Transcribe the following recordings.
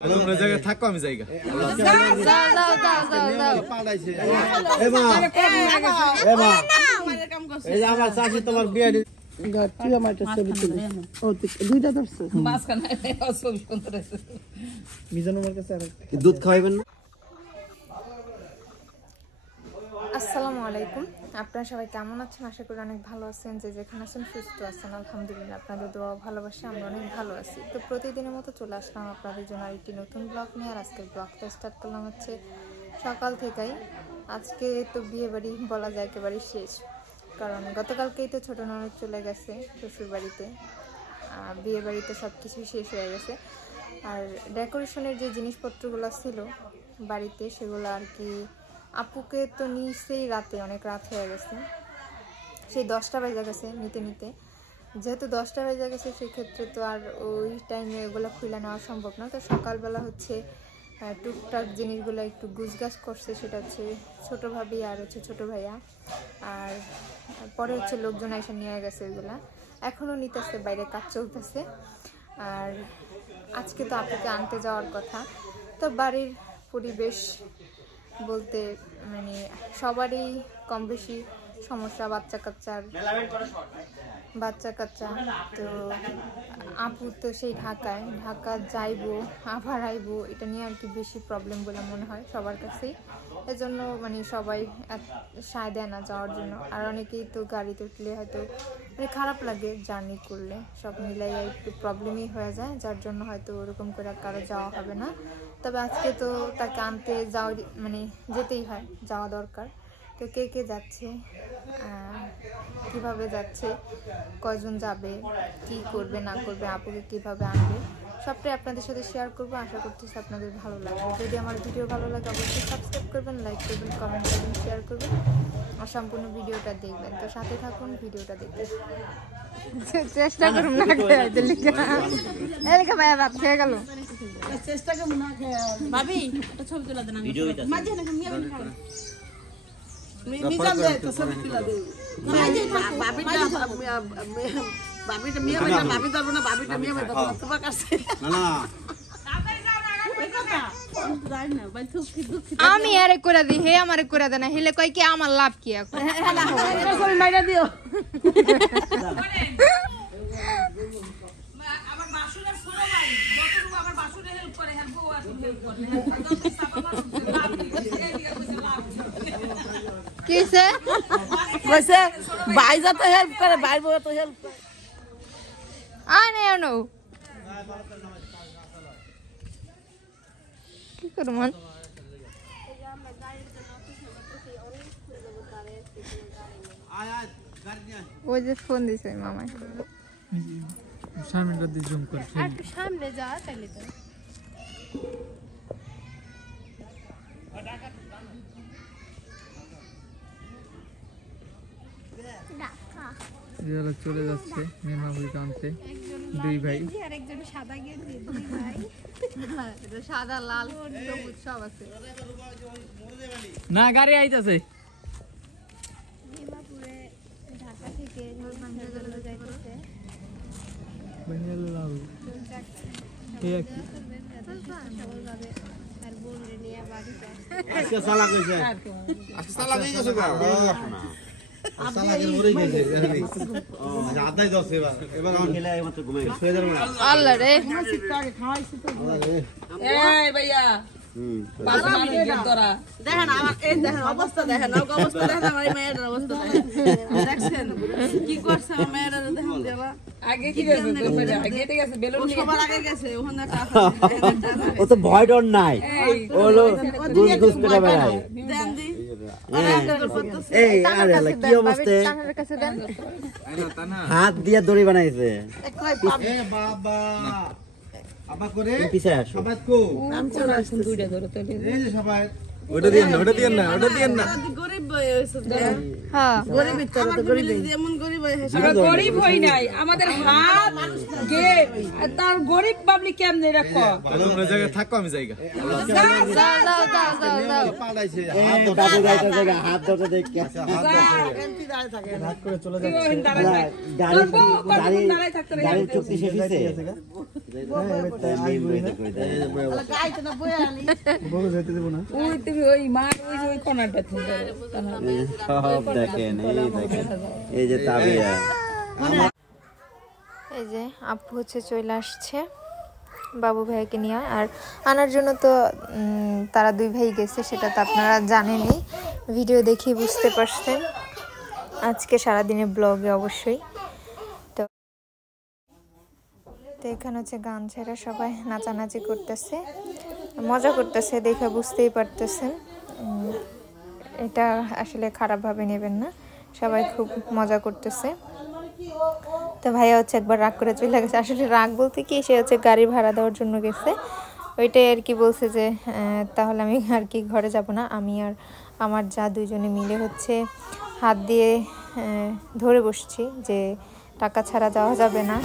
তোমরা জায়গায় থাকো আমি জায়গা এই যে আমার চাচি তোমার বিয়ে দুধ খাওয়াইবেন না। আসসালামু আলাইকুম, আপনারা সবাই কেমন আছেন? আশা করি অনেক ভালো আছেন। যে যেখানে আছেন সুস্থ আছেন, আলহামদুলিল্লাহ। আপনাদের দোয়া ভালোবাসা আমরা অনেক ভালো আছি। তো প্রতিদিনের মতো চলে আসলাম আপনাদের জন্য আরেকটি নতুন ব্লগ নিয়ে। আর আজকের ব্লগটা স্টার্ট করলাম হচ্ছে সকাল থেকেই। আজকে তো বিয়ে বাড়ি বলা যায় একেবারে শেষ, কারণ গতকালকেই তো ছোটো ননদ চলে গেছে শ্বশুর বাড়িতে। বিয়ে বাড়িতে সব কিছুই শেষ হয়ে গেছে। আর ডেকোরেশনের যে জিনিসপত্রগুলো ছিল বাড়িতে, সেগুলো আর কি আপুকে তো নিচেই রাতে অনেক রাত হয়ে গেছে, সেই 10টা বেজে গেছে নিতে নিতে। যেহেতু 10টা বেজে গেছে, সেক্ষেত্রে তো আর ওই টাইমে ওগুলো খুলে নেওয়া সম্ভব না। তো সকালবেলা হচ্ছে টুকটাক জিনিসগুলো একটু গুছগাছ করছে, সেটা হচ্ছে ছোটো ভাবি আর হচ্ছে ছোটো ভাইয়া। আর পরে হচ্ছে লোকজন এসে নিয়ে গেছে ওইগুলা, এখনও নিতেছে, বাইরে কাজ চলতেছে। আর আজকে তো আপুকে আনতে যাওয়ার কথা। তো বাড়ির পরিবেশ বলতে মানে সবারই কম বেশি সমস্যা, বাচ্চা কাচ্চা। তো আপু তো সেই ঢাকা যাইবো আবার আইবো, এটা নিয়ে আর কি বেশি প্রবলেম বলে মনে হয় সবার কাছেই। এজন্য মানে সবাই সায় দেয় না যাওয়ার জন্য। আর অনেকেই তো গাড়িতে উঠলে হয়তো মানে খারাপ লাগে, জার্নি করলে সব মিলাই একটু প্রবলেমই হয়ে যায়, যার জন্য হয়তো ওরকম করে কারো যাওয়া হবে না। তবে আজকে তো তাকে আনতে যাওয়া মানে যেতেই হয়, যাওয়া দরকার। তো কে কে যাচ্ছে, কিভাবে যাচ্ছে, কয়জন যাবে, কি করবে না করবে, আপুকে কিভাবে আনবে, সবটাই আপনাদের সাথে শেয়ার করবো। আশা করতেছি আপনাদের ভালো লাগবে। যদি আমার ভিডিও ভালো লাগে অবশ্যই সাবস্ক্রাইব করবেন, লাইক করবেন, কমেন্ট করবেন, শেয়ার করবেন আর সম্পূর্ণ ভিডিওটা দেখবেন। তো সাথে থাকুন, ভিডিওটা দেখতে চেষ্টা করুন না ভাইয়া ভাত খেয়ে গেল। চেষ্টা করুন না ভাবি, একটা ছবি তুলে দেন মাঝে না মিজান দেয় তো ছবি তুলে দেন। বাবিটা মিয়া ভাই, বাবি ধরবো না, বাবিটা মিয়া ভাই ধরবো তোমার কাছে না। আমি আরে করে দিই, হে আমারে করে দেয় না, হেলে কয় কি আমার লাভ কি এখন? মাইরা দিও। কিসে কইছে ভাই যত হেল্প করে ভাই বউ তো হেল্প করে। আনে আনো কি করব মান ওই যে ফোন দিছে মামা, সামনেটা দিয়ে জুম করে একটু সামনে যা তাইলে তো চলে যাচ্ছে মেমাবুড়িকে আনতে দুই ভাই। সাদা লাল সবুজ সব আছে। না গাড়ি আইতাছে ঢাকা থেকে যাইতেছে। আজকে সালাক হইছে, আজকে সালাক হয়ে গেছে গো। আল্লাহ রে দেখেন আমার এই দেখেন অবস্থা, দেখেন অবস্থা, দেখেন আমার মেয়ের অবস্থা দেখছেন কি করছে আমার মেয়ের। দেখেন দেবা আগে কি গেছে, আগে ঠিক আছে বেলুন সবার আগে গেছে, ওখানে ও তো ভয় ডর নাই, ওলো গুস করে বেড়ায়। দেন দি এই আরে আল্লাহ কি অবস্থা, হাত দিয়ে দড়ি বানাইছে। এ বাবা আবা করে পিছায় আসো সবাই কো নাম চলে আসছে, দুইটা ধরে তো এই যে সবাই ওটা দিয়েন না গরিব হইছে। হ্যাঁ গরিব তো গরিব, যেমন গরিব হইছে আমরা গরিব হই নাই, আমাদের হাত গে তার গরিব পাবলিক কেমনে রাখো। তোমরা জায়গায় থাকো আমি জায়গা যাও পাড়াইছে হাত ধরে যাইতে জায়গা হাত ধরে দেখে এমপি দাঁড়ায় থাকে, রাত করে চলে যাচ্ছে। গাড়ি চুক্তি শেষ হইছে, এই যে তাবিয়া এই যে আপু হচ্ছে চলে আসছে বাবু ভাইকে নিয়ে। আর আনার জন্য তো তারা দুই ভাই গেছে, সেটা তো আপনারা জানেনই, ভিডিও দেখে বুঝতে পারছেন আজকে সারাদিনের ব্লগে অবশ্যই। তো এখানে হচ্ছে গান ছেড়ে সবাই নাচানাচি করতেছে, মজা করতেছে, দেখে বুঝতেই পারতেছেন। এটা আসলে খারাপভাবে নেবেন না, সবাই খুব মজা করতেছে। তো ভাইয়া হচ্ছে একবার রাগ করে চলে গেছে। আসলে রাগ বলতে কি, সে হচ্ছে গাড়ি ভাড়া দেওয়ার জন্য গেছে, ওইটাই আর কি। বলছে যে তাহলে আমি আর কি ঘরে যাব না, আমি আর আমার যা দুইজনে মিলে হচ্ছে হাত দিয়ে ধরে বসছি যে টাকা ছাড়া যাওয়া যাবে না।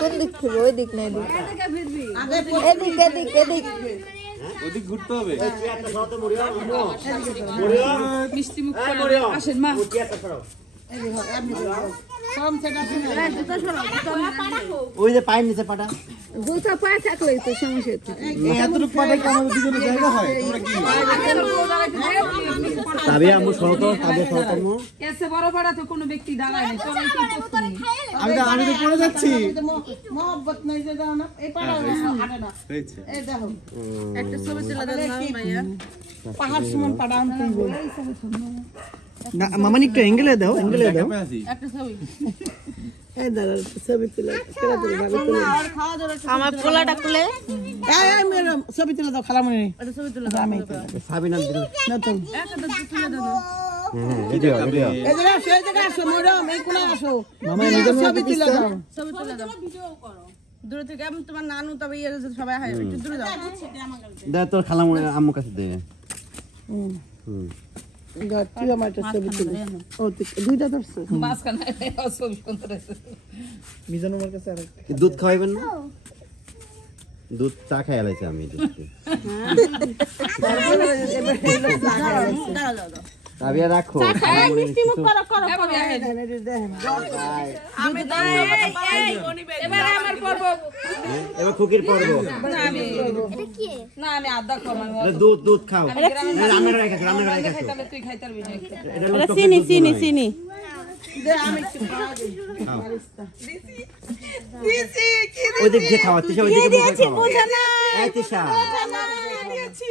কোন দিক থেকে? ওই দিক না, এদিক এদিক এদিক ওদিক ঘুরতে হবে। মিষ্টি মুখ আসেন মা। ওই যে পায়ের নিচে পাটা, দুটো পায়ে থাকলে তো সমস্যা হচ্ছে। এতটুকু পাটা কি আমাদের দুজনে জায়গা হয়? তোমরা কি তাবিয়া আমু সরতো, তাবিয়া সরতো আমু এসে বড় পাড়া তো কোনো ব্যক্তি দাঁড়ায় না, চলে কি করতে? আমি তো পড়ে যাচ্ছি। মোহব্বত নাই যে দাও না, এই পাড়া হাঁটে না। এই দেখো একটা ছবি তুলে দাও না ভাইয়া। পাহাড় সমান পাড়া আনতে না মামানি একটু অ্যাঙ্গেলে দাও, অ্যাঙ্গেলে দাও। একটা ছবি এই দাঁড়া ছবি তুলে কেরা তুলে ভাবি তুলে আমার পোলাটা তুলে এই এই মেরে ছবি তুলে দাও খালামণি একটা ছবি তুলে আমি সাবিনা দিল না তো একটা তুলে দাও। ভিডিও ভিডিও এই জায়গা আসো, এই জায়গা আসো ম্যাডাম, এই কোণে আসো। মামা নিজে ছবি তুলে দাও। ছবি তুলে দাও, ভিডিও করো দূর থেকে। আমি তোমার নানু তবে ইয়ে সবাই হয়, একটু দূরে দাও। দে তোর খালা আম্মু কাছে দে। তুই আমার একটা ছবি তুলে ও দুইটা ধরছো মাঝখানে ছবি সুন্দর আছে। মিজান আমার কাছে আর দুধ খাওয়াইবেন না? দুধ চা খেয়ে আলাইছি আমি দুধ দাঁড়াও তাবিয়া রাখো মিষ্টি মুখ করো করো আমি এবারে আমার পর্ব এবার খুকির পড়বো না আমি আদা খাবো দুধ দুধ খাও রান্না করে খাও রান্না করে খাও তাহলে তুই খাইতে পারবি না এটা চিনি দে আমি একটু খাওয়া দিই দিছি কি ওই দিক দিয়ে খাওয়া তিশা ওই দিকে দিয়েছি বোঝা না এই তিশা দিয়েছি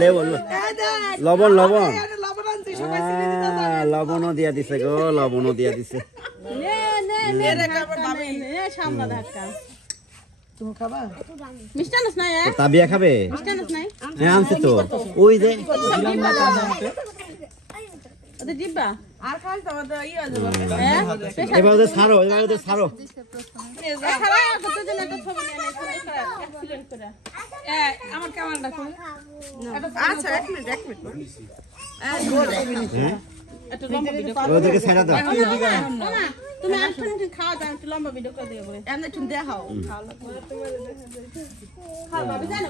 লবণ লবণ লবণ আনছি লবণও দিয়া দিছে গো লবণও দিয়া দিছে নে রে কাপড় বাবা নে সামনে ধাক্কা তুমি খাবা মিষ্টানস নাই তাবিয়া খাবে মিষ্টানস নাই হ্যাঁ আনছি তো ওই যে ওদের জিব্বা আর খাস তো ওদের ই হয়ে যাবে হ্যাঁ এবার ওদের ছাড়ো এবার ওদের ছাড়ো খারাপ কত জন একটা ছবি নিয়ে নেই অ্যাক্সিডেন্ট করে আমার ক্যামেরাটা খুল আচ্ছা এক মিনিট একটু লম্বা ভিডিও ওদেরকে ছেড়ে দাও না তুমি আসলে খাওয়া দাও একটু লম্বা ভিডিও করে দিও এমনি একটু দেখাও খাওয়া লাগবে খাওয়া যাবে জানো